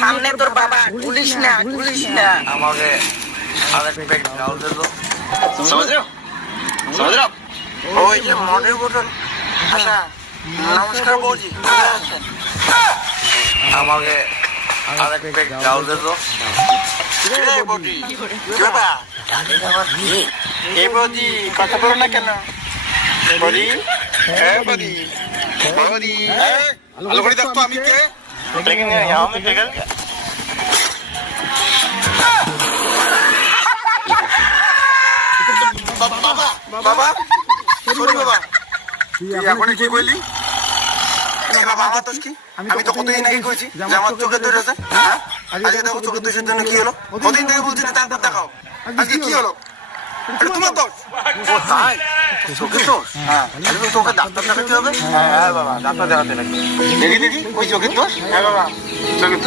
সামনে তোর বাবা, গুলিস না। আমাকে আরেক প্যাক ডাল দে তো। समझ रहे हो ওই যে মদের বোতল। আচ্ছা, নমস্কার বৌজি। আমাকে আরেক প্যাক ডাল দে তো। এই বৌদি, কি ব্যাপার? এই বৌদি, কথা বলো না কেন? বৌদি, বৌদি, বৌদি, ভালো করে দেখতো আমি কে? বাবা, সরি বাবা। তুই এখন কি বললি? বাবা আমার দোষ কি? আমি তো কতদিন আগে কইছি যে আমার চোখে দোষ আছে। হ্যাঁ, আজকে দেখো চোখের দোষের জন্য কি হলো? কতদিন থেকে বলছি যে ডাক্তার দেখাও, আজকে কি হলো? এটা তোমার দোষ। ও তাই? চোখের দোষ? হ্যাঁ, তাহলে তোকে ডাক্তার দেখাতে হবে। হ্যাঁ বাবা, ডাক্তার দেখাতে লাগবে। দেখি ওই চোখের দোষ। হ্যাঁ বাবা, চোখের দোষ।